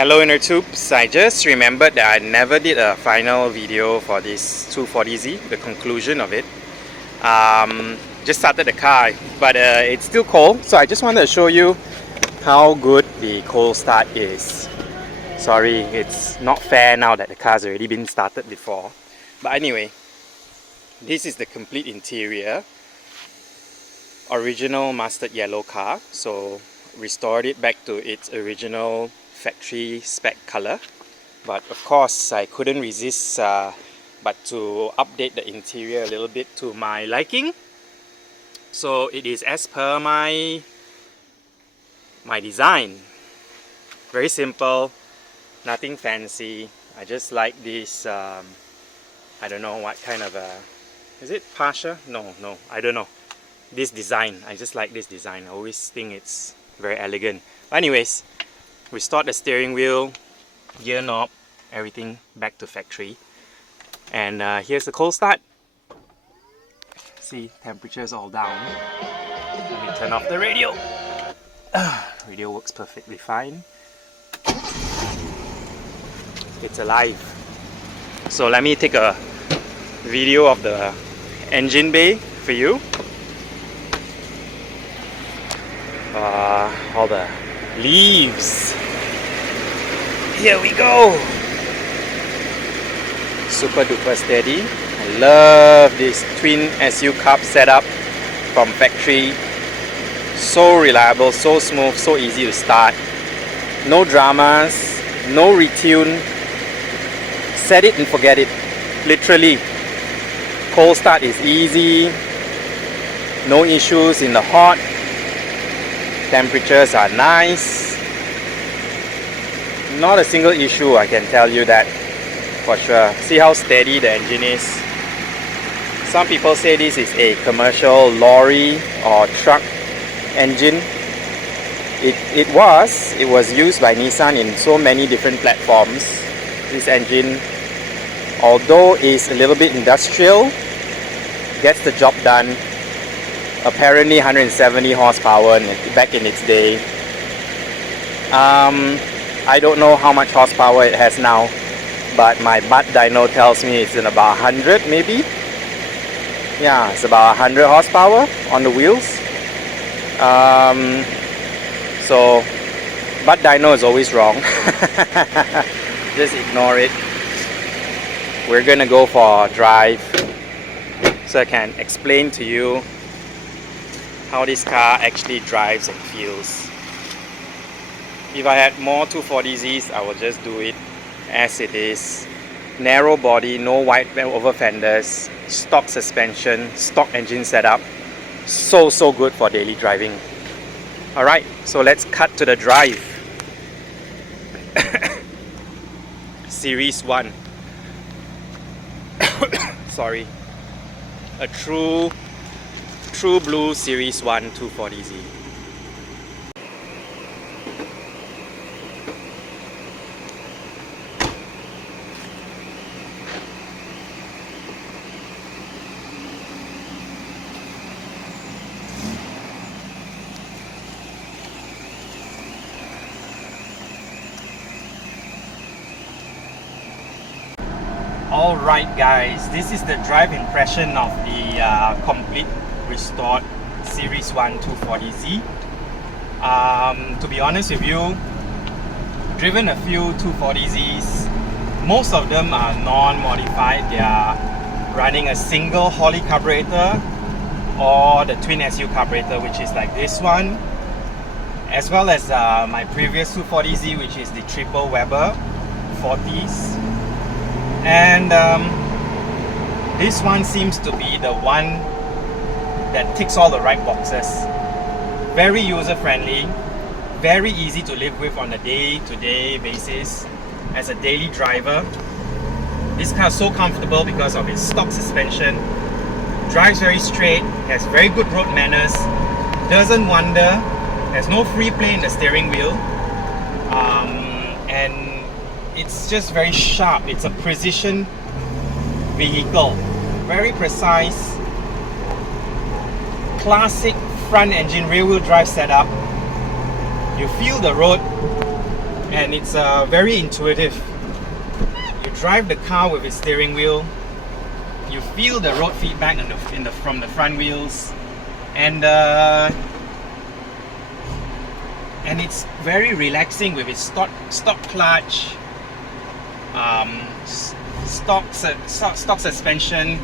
Hello inner tubes, I just remembered that I never did a final video for this 240Z, the conclusion of it. Just started the car, but it's still cold, so I just wanted to show you how good the cold start is. Sorry, it's not fair now that the car's already been started before. But anyway, this is the complete interior. Original mustard yellow car, so restored it back to its original factory spec color. But of course I couldn't resist but to update the interior a little bit to my liking. So it is as per my design. Very simple, nothing fancy. I just like this I don't know what kind of a, is it Pasha? No, I don't know. This design, I just like this design. I always think it's very elegant. Anyways, restored the steering wheel, gear knob, everything back to factory. And here's the cold start. See, temperature's all down. Let me turn off the radio. Radio works perfectly fine. It's alive. So let me take a video of the engine bay for you. All the leaves. Here we go. Super duper steady. I love this twin SU cup setup from factory. So reliable, so smooth, so easy to start. No dramas, no retune. Set it and forget it. Literally. Cold start is easy. No issues in the hot. Temperatures are nice. Not a single issue, I can tell you that for sure. See how steady the engine is. Some people say this is a commercial lorry or truck engine. It was used by Nissan in so many different platforms. This engine, although is a little bit industrial, gets the job done. Apparently 170 horsepower back in its day. I don't know how much horsepower it has now, but my butt dyno tells me it's in about 100 maybe. Yeah, it's about 100 horsepower on the wheels. So butt dyno is always wrong. Just ignore it. We're gonna go for a drive so I can explain to you how this car actually drives and feels. If I had more 240Zs, I would just do it as it is. Narrow body, no wide over fenders, stock suspension, stock engine setup. So good for daily driving. Alright, so let's cut to the drive. Series 1. Sorry. A true blue Series 1 240Z. Alright guys, this is the drive impression of the complete restored Series 1 240Z. To be honest with you, driven a few 240Zs. Most of them are non-modified. They are running a single Holley carburetor or the twin SU carburetor, which is like this one, as well as my previous 240Z, which is the triple Weber 40s. And this one seems to be the one that ticks all the right boxes. Very user-friendly, very easy to live with on a day-to-day basis as a daily driver. This car is so comfortable because of its stock suspension. Drives very straight, has very good road manners, doesn't wander, has no free play in the steering wheel, and it's just very sharp. It's a precision vehicle, very precise. Classic front engine rear wheel drive setup. You feel the road and it's very intuitive. You drive the car with its steering wheel, you feel the road feedback from the front wheels, and it's very relaxing with its stock clutch, stock suspension.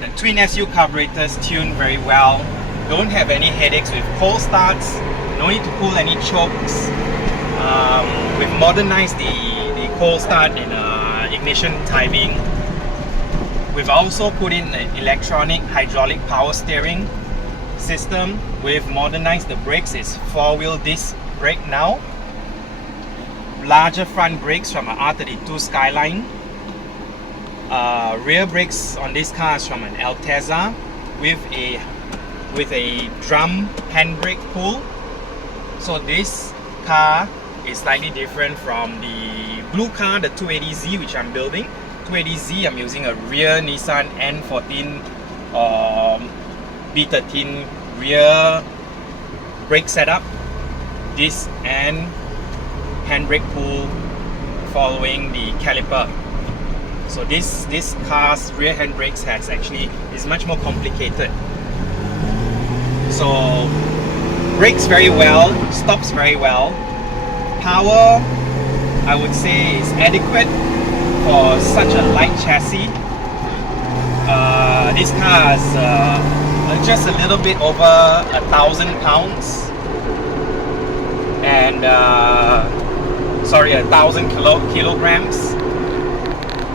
The twin SU carburetors tune very well. Don't have any headaches with cold starts. No need to pull any chokes. We've modernized the cold start and ignition timing. We've also put in an electronic hydraulic power steering system. We've modernized the brakes. It's 4-wheel disc brake now. Larger front brakes from an R32 Skyline. Rear brakes on this car is from an Altezza with a drum handbrake pull. So this car is slightly different from the blue car, the 280Z, which I'm building. 280Z, I'm using a rear Nissan N14 B13 rear brake setup, disc and handbrake pull following the caliper. So this car's rear handbrakes is much more complicated. So brakes very well, stops very well. Power, I would say, is adequate for such a light chassis. This car is just a little bit over 1,000 pounds, and 1,000 kilograms.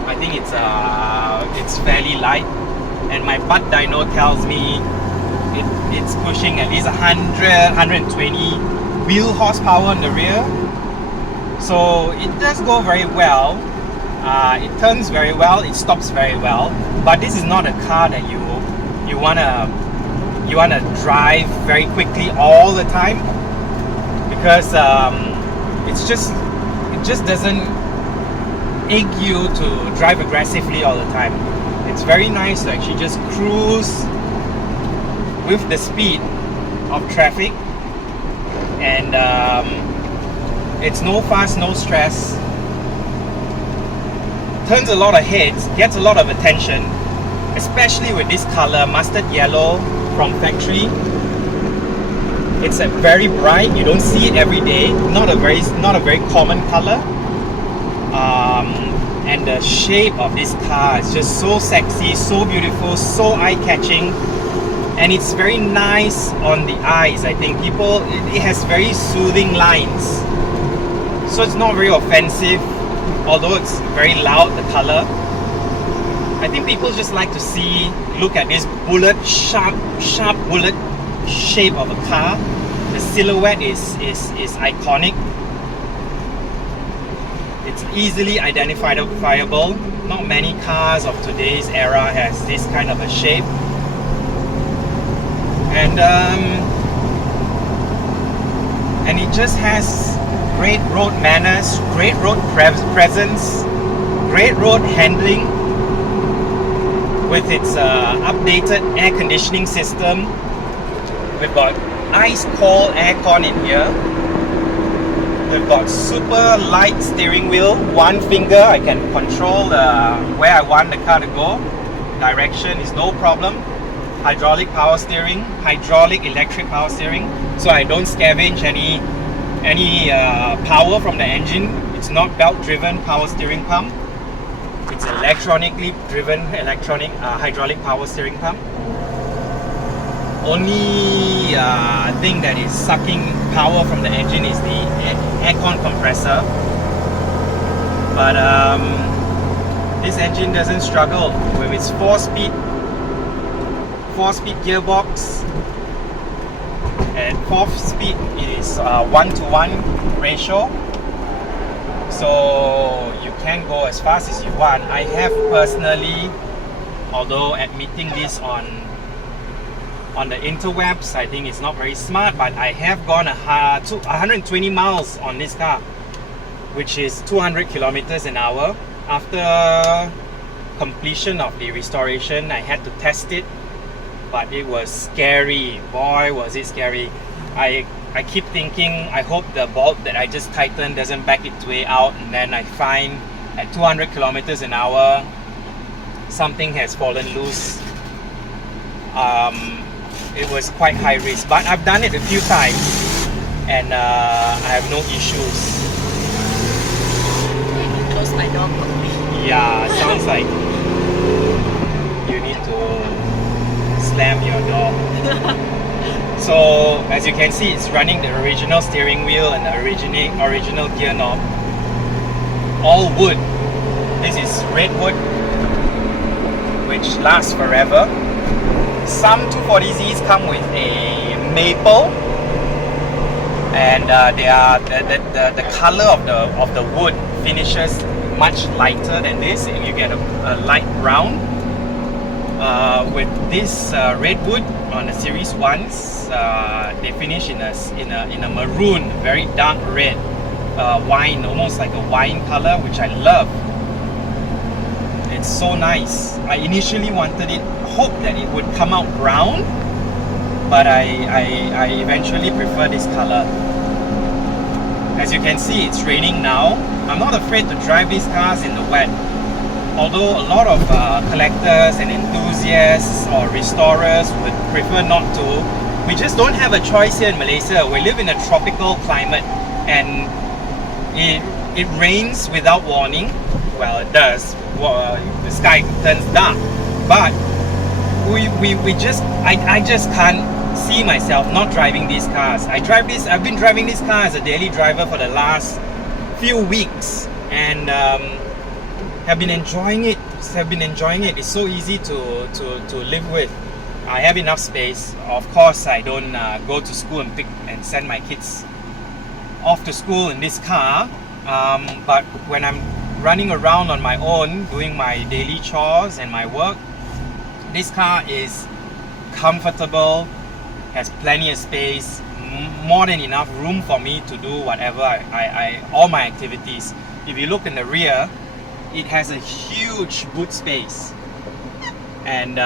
I think it's fairly light, and my butt dyno tells me it's pushing at least 100, 120 wheel horsepower on the rear. So it does go very well. It turns very well. It stops very well. But this is not a car that you wanna drive very quickly all the time, because it just doesn't ache you to drive aggressively all the time. It's very nice to actually just cruise with the speed of traffic, and it's no fuss, no stress. Turns a lot of heads, gets a lot of attention, especially with this color, mustard yellow from factory. It's very bright. You don't see it every day. Not a very common color. And the shape of this car is just so sexy, so beautiful, so eye-catching, and it's very nice on the eyes. I think it has very soothing lines, so it's not very offensive, although it's very loud, the color. I think people just like to look at this sharp bullet shape of a car. The silhouette is iconic. It's easily identifiable. Not many cars of today's era has this kind of a shape. And it just has great road manners, great road presence, great road handling, with its updated air conditioning system. We've got ice cold aircon in here. We've got super light steering wheel. One finger, I can control where I want the car to go. Direction is no problem. Hydraulic power steering, hydraulic electric power steering, so I don't scavenge any power from the engine. It's not belt driven power steering pump. It's electronically driven hydraulic power steering pump. Only thing that is sucking power from the engine is the aircon compressor. But this engine doesn't struggle with its 4-speed gearbox. And 4th speed is 1:1 ratio. So you can go as fast as you want. I have personally, although admitting this on the interwebs, I think it's not very smart, but I have gone 120 miles on this car, which is 200 kilometers an hour. After completion of the restoration, I had to test it, but it was scary. Boy, was it scary. I I keep thinking, I hope the bolt that I just tightened doesn't back its way out, and then I find at 200 kilometers an hour something has fallen loose. It was quite high risk, but I've done it a few times and I have no issues. Close my door. Yeah, sounds like you need to slam your door. So as you can see, it's running the original steering wheel and the original gear knob. All wood. This is redwood, which lasts forever. Some 240Zs come with a maple, and the color of the wood finishes much lighter than this. You get a light brown. With this redwood on the Series 1s, they finish in a maroon, very dark red, wine, almost like a wine color, which I love. It's so nice. I initially hoped that it would come out brown, but I eventually prefer this color. As you can see, it's raining now. I'm not afraid to drive these cars in the wet. Although a lot of collectors and enthusiasts or restorers would prefer not to, we just don't have a choice here in Malaysia. We live in a tropical climate, and it rains without warning. Well, it does. The sky turns dark, but I just can't see myself not driving these cars. I've been driving this car as a daily driver for the last few weeks, and have been enjoying it. It's so easy to live with. I have enough space. Of course, I don't go to school and send my kids off to school in this car. But when I'm running around on my own, doing my daily chores and my work, this car is comfortable, has plenty of space, more than enough room for me to do whatever all my activities. If you look in the rear, it has a huge boot space, and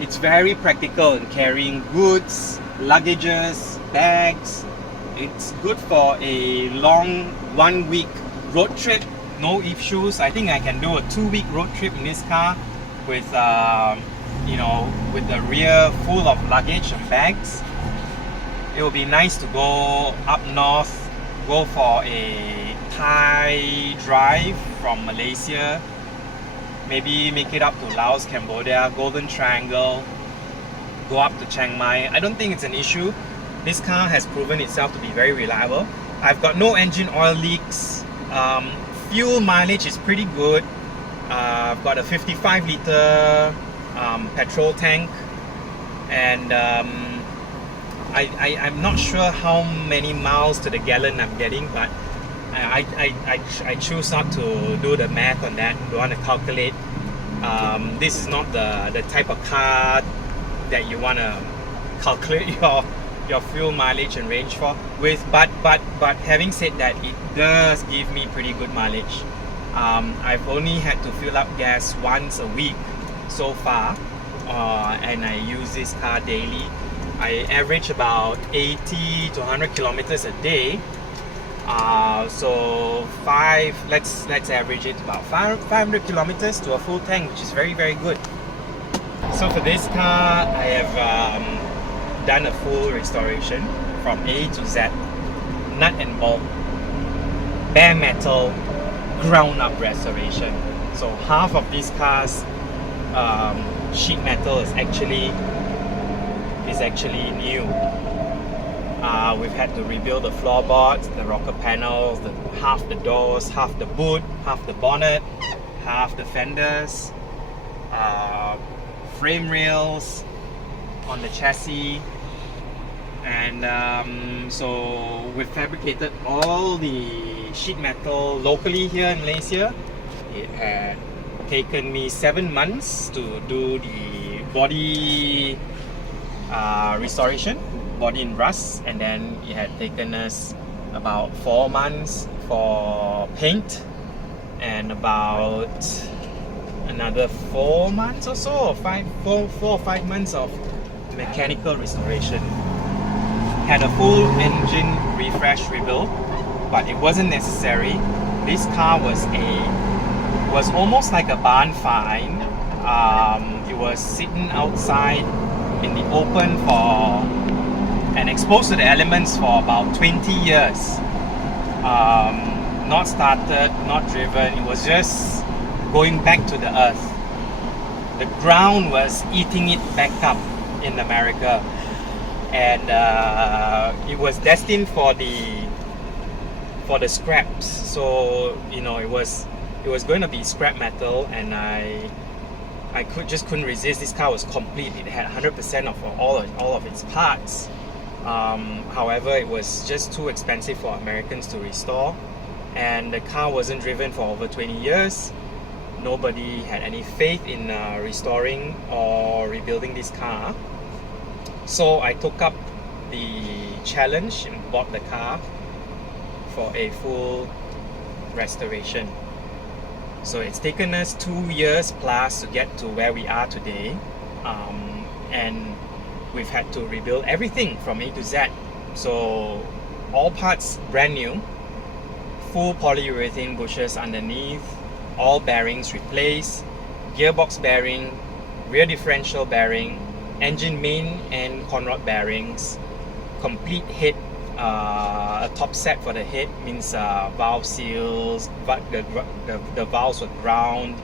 it's very practical in carrying goods, luggages, bags. It's good for a long 1 week road trip, no issues. I think I can do a 2-week road trip in this car with with the rear full of luggage and bags. It will be nice to go up north, go for a Thai drive from Malaysia, maybe make it up to Laos, Cambodia, Golden Triangle, go up to Chiang Mai. I don't think it's an issue. This car has proven itself to be very reliable. I've got no engine oil leaks. Fuel mileage is pretty good. I've got a 55 litre petrol tank, and I'm not sure how many miles to the gallon I'm getting, but I choose not to do the math on that. Don't want to calculate. This is not the type of car that you want to calculate your fuel mileage and range for with. But having said that, it does give me pretty good mileage. I've only had to fill up gas once a week so far, and I use this car daily. I average about 80 to 100 kilometers a day. So let's average it about 500 kilometers to a full tank, which is very, very good. So for this car, I have done a full restoration from A to Z, nut and bolt, bare metal, ground up restoration. So half of this car's sheet metal is actually new. We've had to rebuild the floorboards, the rocker panels, half the doors, half the boot, half the bonnet, half the fenders, frame rails on the chassis, and so we've fabricated all the sheet metal locally here in Malaysia. It had taken me 7 months to do the body restoration, body in rust, and then it had taken us about 4 months for paint, and about another 4 months or so, 4 or 5 months of mechanical restoration. had a full engine refresh rebuild, but it wasn't necessary. This car was almost like a barn find. It was sitting outside in the open and exposed to the elements for about 20 years. Not started, not driven. It was just going back to the earth. The ground was eating it back up in America, and it was destined for the scraps. So it was going to be scrap metal, and I couldn't resist. This car was complete. It had 100% of all of its parts. However, it was just too expensive for Americans to restore, and the car wasn't driven for over 20 years. Nobody had any faith in restoring or rebuilding this car. So I took up the challenge and bought the car for a full restoration. So it's taken us 2 years plus to get to where we are today, and we've had to rebuild everything from A to Z. So all parts brand new, full polyurethane bushes underneath, all bearings replaced, gearbox bearing, rear differential bearing, engine main and conrod bearings, complete head, a top set for the head, means valve seals, but the valves were ground,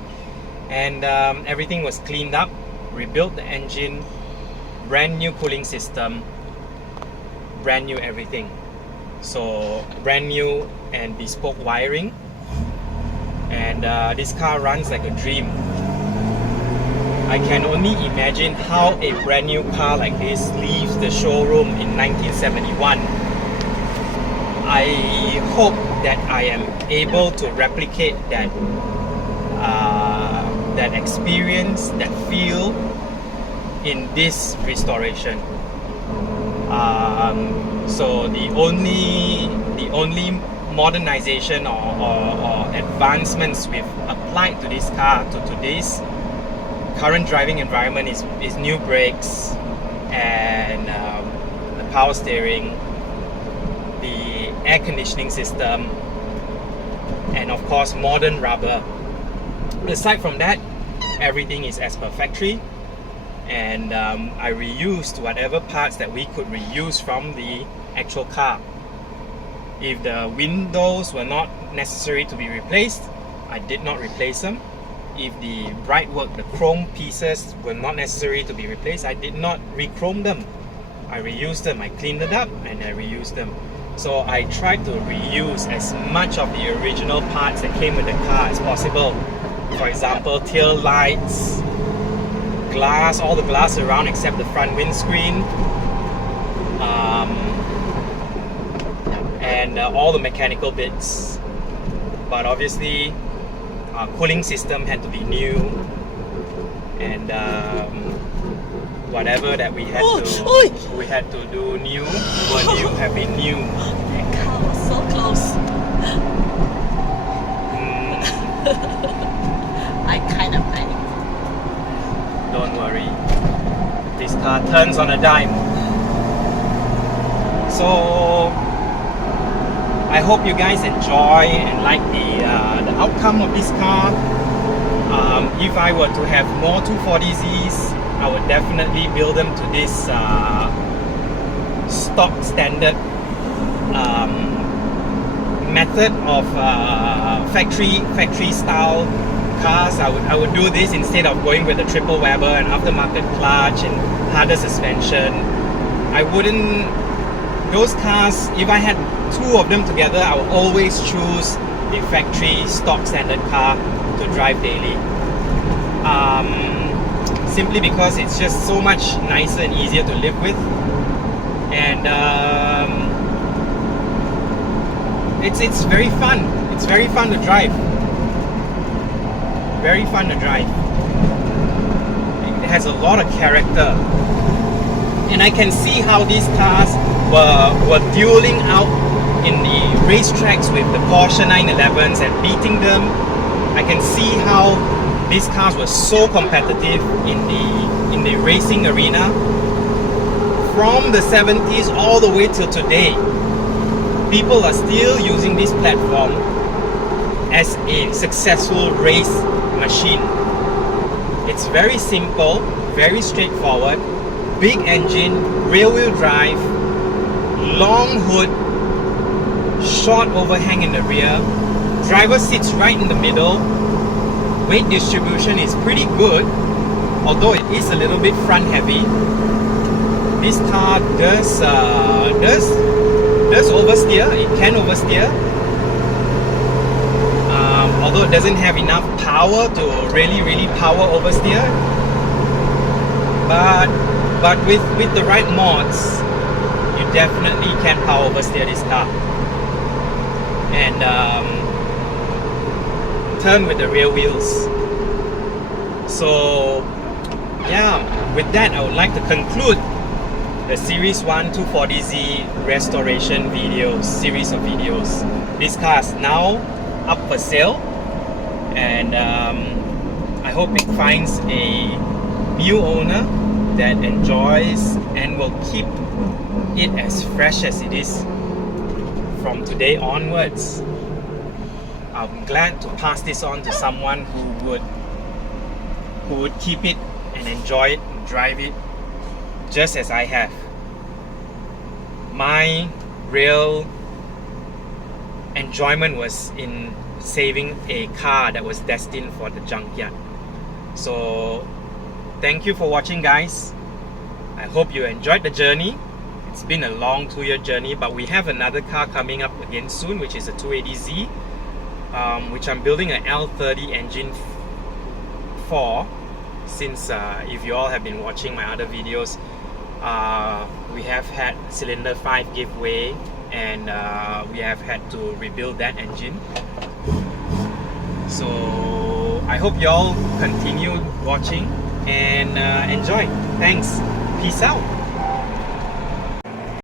and everything was cleaned up, rebuilt the engine, brand new cooling system, brand new everything. So brand new and bespoke wiring, and this car runs like a dream. I can only imagine how a brand new car like this leaves the showroom in 1971. I hope that I am able to replicate that experience, that feel in this restoration. So the only modernization or advancements we've applied to this car, to today's current driving environment, is new brakes and the power steering, the air conditioning system, and of course modern rubber. Aside from that, everything is as per factory, and I reused whatever parts that we could reuse from the actual car. If the windows were not necessary to be replaced, I did not replace them. If the bright work, the chrome pieces, were not necessary to be replaced, I did not re-chrome them. I reused them, I cleaned it up, and I reused them. So I tried to reuse as much of the original parts that came with the car as possible. For example, tail lights, glass, all the glass around except the front windscreen, and all the mechanical bits. But obviously, our cooling system had to be new, and whatever that we had to do new have been new. That car was so close. I kind of panicked. Don't worry, this car turns on a dime. So I hope you guys enjoy and like the outcome of this car. If I were to have more 240Zs, I would definitely build them to this stock standard method of factory style cars. I would do this instead of going with a triple Weber and aftermarket clutch and harder suspension. I wouldn't. Those cars, if I had two of them together, I would always choose the factory stock standard car to drive daily. Simply because it's just so much nicer and easier to live with, and it's very fun. It's very fun to drive. Very fun to drive. It has a lot of character, and I can see how these cars were dueling out in the racetracks with the Porsche 911s and beating them. I can see how these cars were so competitive in the racing arena. from the 70s all the way till today, people are still using this platform as a successful race machine. It's very simple, very straightforward, big engine, rear-wheel drive, long hood, short overhang in the rear, driver sits right in the middle, weight distribution is pretty good, although it is a little bit front heavy. This car does oversteer, it can oversteer, although it doesn't have enough power to really power oversteer, but with the right mods, you definitely can power oversteer this car and turn with the rear wheels. So yeah, with that I would like to conclude the Series 1 240Z restoration series of videos. This car is now up for sale, and I hope it finds a new owner that enjoys and will keep it as fresh as it is from today onwards. I'm glad to pass this on to someone who would keep it and enjoy it and drive it just as I have. My real enjoyment was in saving a car that was destined for the junkyard. So thank you for watching, guys. I hope you enjoyed the journey. It's been a long 2-year journey, but we have another car coming up again soon, which is a 280Z, which I'm building an L30 engine for. Since if you all have been watching my other videos, we have had cylinder 5 give way, and we have had to rebuild that engine. So I hope you all continue watching and enjoy. Thanks. Peace out.